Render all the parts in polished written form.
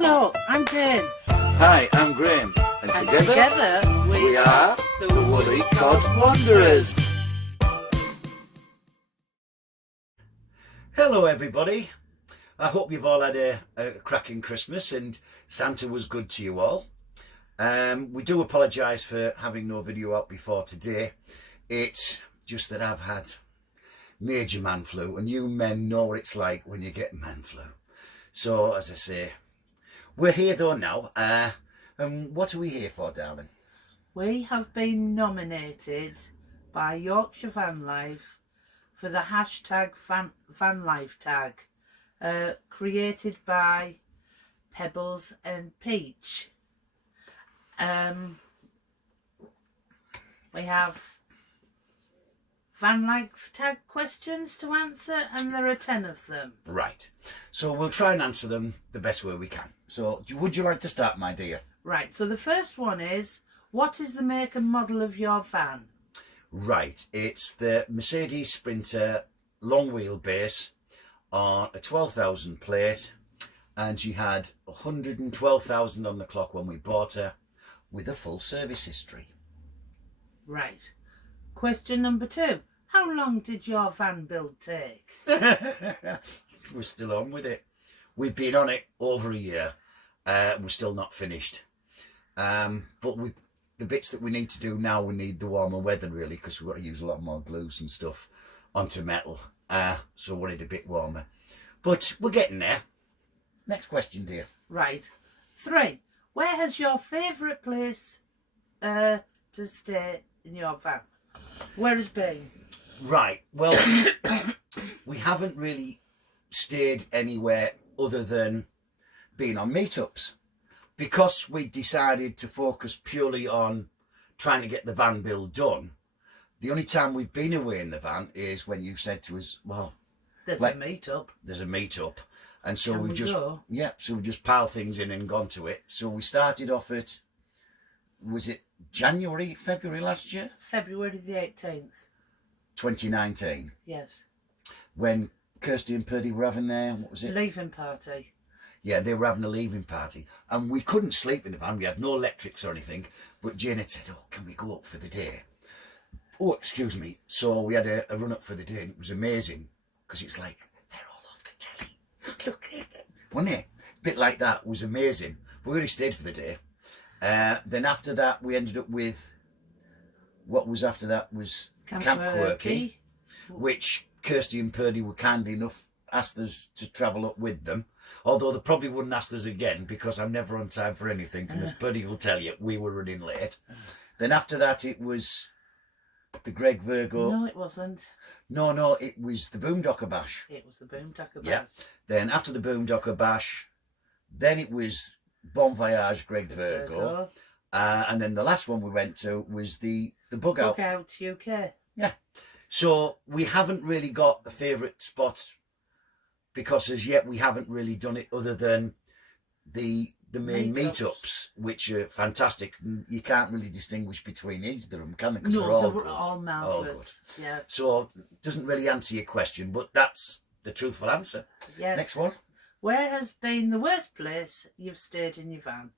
no, I'm Jane. Hi, I'm Graham, and Together we are the Woolly Cod Wanderers. Hello everybody, I hope you've all had a cracking Christmas and Santa was good to you all. We do apologise for having no video out before today. It's just that I've had major man flu, and you men know what it's like when you get man flu. So as I say, we're here though now. And what are we here for, darling? We have been nominated by Yorkshire Van Life for the hashtag Van Life tag, created by Pebbles and Peach. We have Van Life tag questions to answer, and there are 10 of them. Right. So we'll try and answer them the best way we can. So would you like to start, my dear? Right, so the first one is, what is the make and model of your van? Right, it's the Mercedes Sprinter long wheelbase on a 12,000 plate, and she had 112,000 on the clock when we bought her, with a full service history. Right. Question number 2. How long did your van build take? We're still on with it. We've been on it over a year. We're still not finished. But with the bits that we need to do now, we need the warmer weather really, because we've got to use a lot more glues and stuff onto metal. So we're a bit warmer. But we're getting there. Next question, dear. Right. 3. Where has your favourite place to stay in your van? Where has been? Right. Well, we haven't really stayed anywhere other than being on meetups, because we decided to focus purely on trying to get the van build done. The only time we've been away in the van is when you've said to us, well, There's a meetup. There's a meetup. And so Can we we just go? so we just piled things in and gone to it. So we started off at, was it January, February last year? February the 18th. 2019. Yes. When Kirsty and Purdy were having their, what was it? Leaving party. Yeah, they were having a leaving party, and we couldn't sleep in the van. We had no electrics or anything, but Jane had said, oh, can we go up for the day? Oh, excuse me. So we had a run up for the day, and it was amazing, because it's like, they're all off the telly. Look at them. Wasn't it? A bit like that. It was amazing. But we only stayed for the day. Then after that, we ended up with, what was after that was Camp Quirky, which Kirsty and Purdy were kind enough asked us to travel up with them, although they probably wouldn't ask us again, because I'm never on time for anything, and as Purdy will tell you, we were running late. Then after that it was the Greg Virgo. No, it wasn't. No, it was the Boondocker Bash. It was the Boondocker Bash. Yeah. Then after the Boondocker Bash, then it was Bon Voyage Greg Virgo. And then the last one we went to was the Bug Out. Bug Out UK. Yeah. So we haven't really got a favourite spot, because as yet we haven't really done it other than the main meetups, which are fantastic. You can't really distinguish between either of them, can they? Because No, they're all they were good. all marvellous. Yeah. So it doesn't really answer your question, but that's the truthful answer. Yes. Next one. Where has been the worst place you've stayed in your van?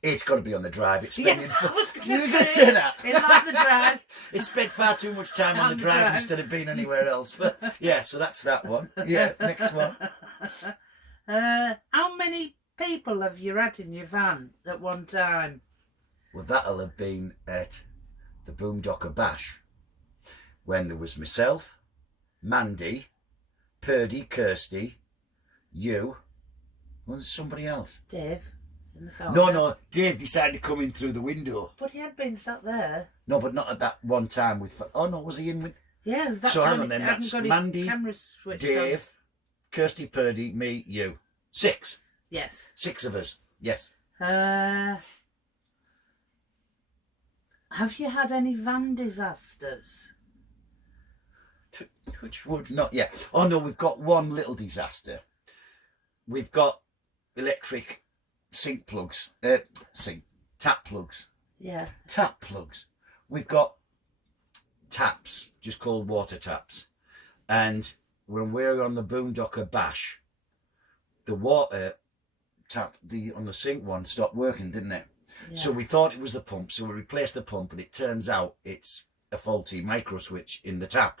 It's got to be on the drive. It's spending. Yes, I was You going can to say that. It like the drive. It spent far too much time on the the drive drive. instead of being anywhere else. But yeah, so that's that one. Yeah, next one. How many people have you had in your van at one time? Well, that'll have been at the Boondocker Bash, when there was myself, Mandy, Purdy, Kirsty, you. Was there somebody else? Dave. In the car. No, Dave decided to come in through the window. But he had been sat there. No, but not at that one time with... Oh, no, was he in with... Yeah, that's So hang when on then, he hadn't that's got his Mandy, camera switched Dave, on. Kirsty, Purdy, me, you. 6. Yes. 6 of us, yes. Have you had any van disasters? Which would not yet. Oh no, we've got one little disaster. We've got electric tap plugs. Yeah. Tap plugs. We've got taps, just called water taps. And when we're on the Boondocker Bash, the water tap, on the sink one, stopped working, didn't it? Yeah. So we thought it was the pump, so we replaced the pump, and it turns out it's a faulty micro switch in the tap.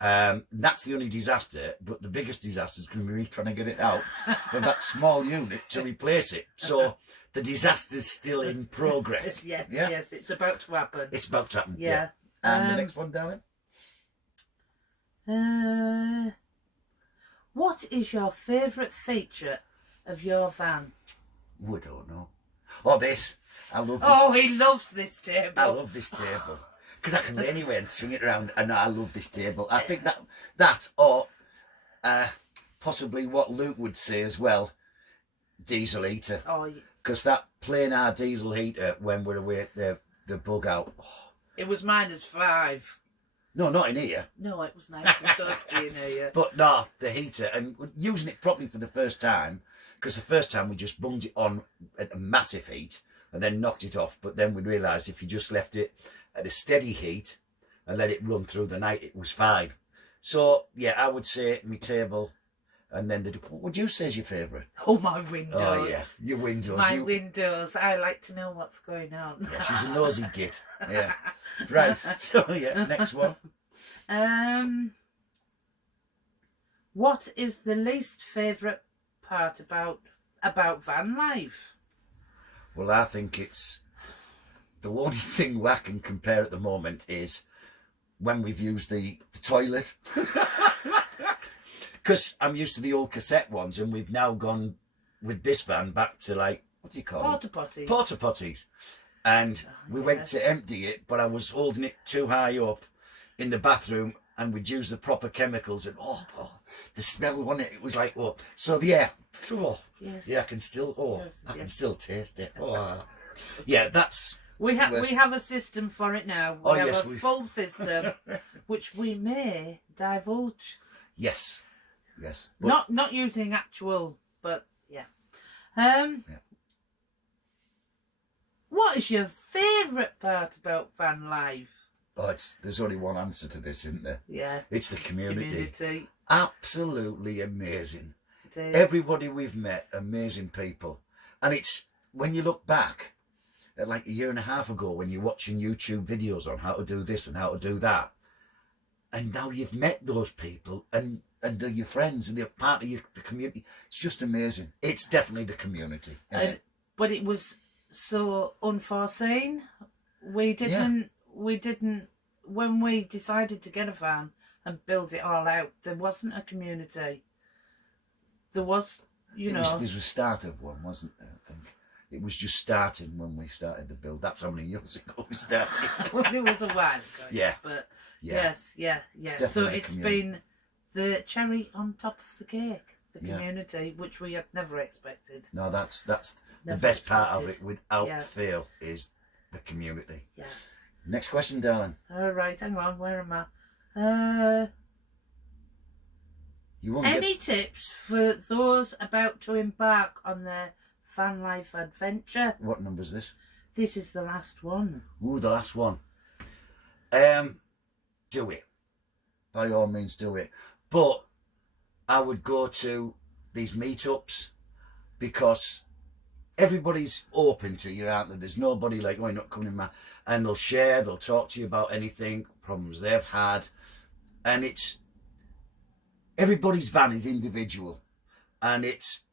That's the only disaster, but the biggest disaster is going to be me trying to get it out of that small unit to replace it. So the disaster's still in progress. Yes, yeah? yes, it's about to happen. It's about to happen. Yeah. And the next one, darling? What is your favourite feature of your van? We don't know. Oh, this. I love this. Oh, he loves this table. I love this table. Because I can lay anywhere and swing it around, and I love this table. I think that or possibly what Luke would say as well, diesel heater. Oh, because that plain our diesel heater when we're away at the bug out. Oh. It was -5. No, not in here. No, it was nice and toasty in here. But no, the heater, and using it properly for the first time, because the first time we just bunged it on at a massive heat and then knocked it off. But then we realised if you just left it at a steady heat and let it run through the night, it was fine. So yeah, I would say my table, and then what would you say is your favourite? Oh, my windows. Oh yeah, your windows. My windows. I like to know what's going on. Yeah, she's a nosy git. Yeah. Right. So yeah, next one. What is the least favourite part about van life? Well, I think it's the only thing I can compare at the moment is when we've used the toilet. Because I'm used to the old cassette ones, and we've now gone with this van back to, like, what do you call Porta potties. Porta potties. And we went to empty it, but I was holding it too high up in the bathroom, and we'd use the proper chemicals, and the smell on it, it was like, oh. So yeah, Yes. yeah, I can still, I can still taste it. Oh. Yeah, that's... We have a system for it now. We have a full system, which we may divulge. Yes. Not using actual, but yeah. What is your favourite part about van life? Oh, there's only one answer to this, isn't there? Yeah. It's the community. Community. Absolutely amazing. It is. Everybody we've met, amazing people. And it's, when you look back at like a year and a half ago, when you're watching YouTube videos on how to do this and how to do that, and now you've met those people and they're your friends and they're part of the community. It's just amazing. It's definitely the community. But it was so unforeseen. We didn't, when we decided to get a van and build it all out, there wasn't a community. There was, This was the start of one, wasn't there, I think? It was just starting when we started the build. That's how many years ago we started. Well, it was a while ago. Yeah. But yeah. yes. So it's been the cherry on top of the cake, the Yeah. community, which we had never expected. No, that's the Never best part of expected. it, without Yeah. fail, is the community. Yeah. Next question, darling. All right, hang on, where am I? You won't Any tips for those about to embark on their van life adventure? What number is this? This is the last one. Ooh, the last one. Do it. By all means, do it. But I would go to these meetups because everybody's open to you, aren't they? There's nobody like, oh, you're not coming, man. And they'll share, they'll talk to you about anything, problems they've had. And it's, everybody's van is individual. And it's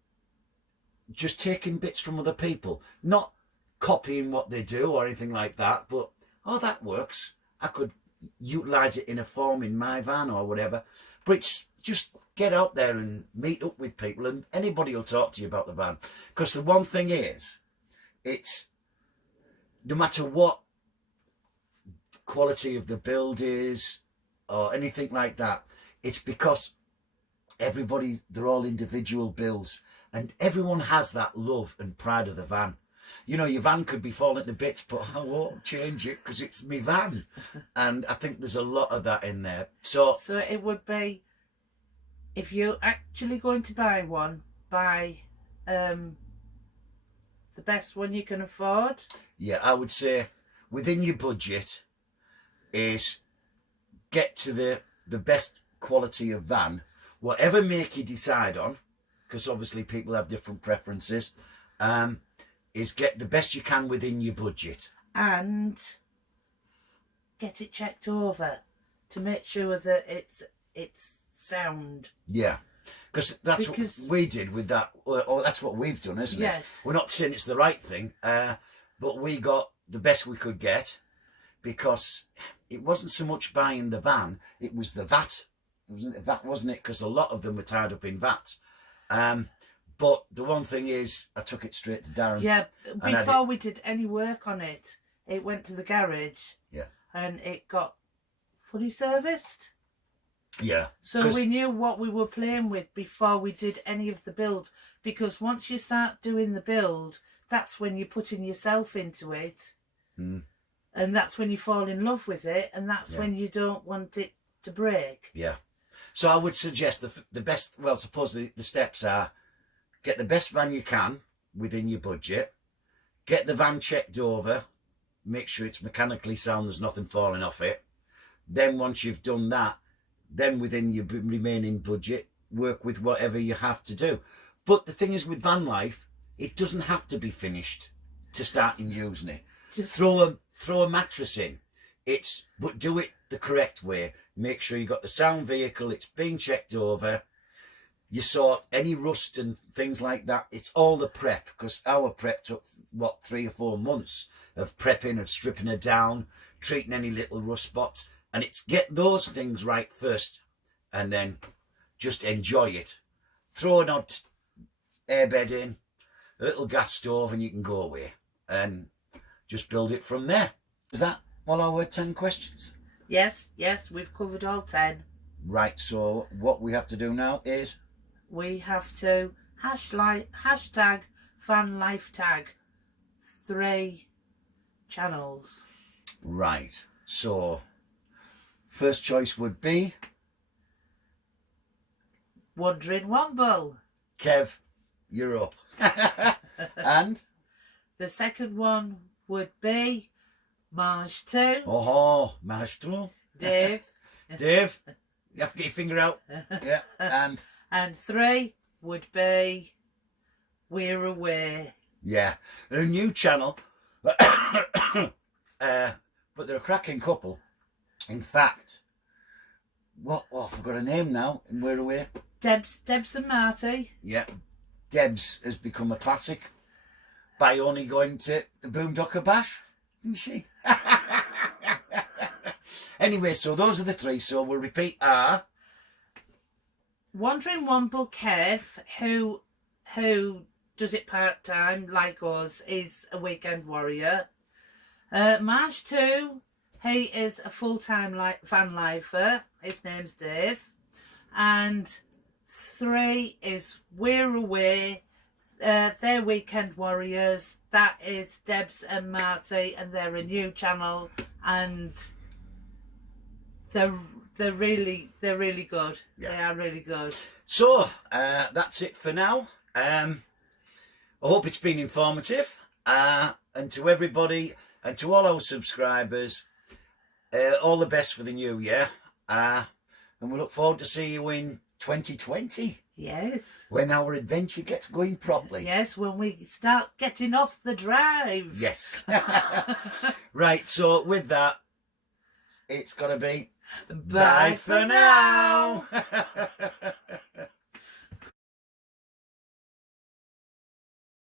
just taking bits from other people. Not copying what they do or anything like that, but, oh, that works. I could utilise it in a form in my van or whatever. But it's just get out there and meet up with people, and anybody will talk to you about the van. Because the one thing is, it's no matter what quality of the build is or anything like that, it's because they're all individual builds, and everyone has that love and pride of the van. You know, your van could be falling to bits, but I won't change it because it's my van. And I think there's a lot of that in there. So it would be, if you're actually going to buy one, buy the best one you can afford. yeah, I would say within your budget is get to the best quality of van, whatever make you decide on, because obviously people have different preferences, is get the best you can within your budget. And get it checked over to make sure that it's sound. Yeah. Because that's what we did with that, or that's what we've done, isn't it? Yes. We're not saying it's the right thing, but we got the best we could get, because it wasn't so much buying the van, it was the VAT. Wasn't it? Because a lot of them were tied up in VAT. But the one thing is, I took it straight to Darren. Yeah, before we did any work on it, it went to the garage. Yeah. And it got fully serviced. Yeah. So we knew what we were playing with before we did any of the build. Because once you start doing the build, that's when you're putting yourself into it. Mm. And that's when you fall in love with it. And that's when you don't want it to break. Yeah. So I would suggest the best, well, suppose the steps are, get the best van you can within your budget. Get the van checked over. Make sure it's mechanically sound, there's nothing falling off it. Then once you've done that, then within your remaining budget, work with whatever you have to do. But the thing is with van life, it doesn't have to be finished to start using it. Just throw a mattress in. But do it the correct way. Make sure you got the sound vehicle, it's been checked over. You sort any rust and things like that. It's all the prep, because our prep took, 3 or 4 months of prepping, of stripping her down, treating any little rust spots. And it's get those things right first, and then just enjoy it. Throw an odd airbed in, a little gas stove, and you can go away. And just build it from there. Is that all our 10 questions? Yes, we've covered all 10. Right, so what we have to do now is... We have to hashtag van life tag 3 channels. Right, so first choice would be... Wandering Womble. Kev, you're up. And? The second one would be Marge 2. Oh, Marge 2. Dave. Dave, you have to get your finger out. Yeah, and... And 3 would be We're Away. Yeah, they're a new channel, but they're a cracking couple. In fact, I forgot her name now, and We're Away. Debs and Marty. Yeah, Debs has become a classic by only going to the Boondocker Bash, didn't she? Anyway, so those are the 3, so we'll repeat our... Wandering Womble Kev, who does it part-time, like us, is a weekend warrior. Marge 2, he is a full-time van lifer. His name's Dave. And 3 is We're Away. They're weekend warriors. That is Debs and Marty, and they're a new channel, and they're really good. Yeah. They are really good. So that's it for now. I hope it's been informative, and to everybody and to all our subscribers, all the best for the new year, and we look forward to see you in 2020. Yes. When our adventure gets going properly. Yes, when we start getting off the drive. Yes. Right, so with that, it's got to be... Bye for now.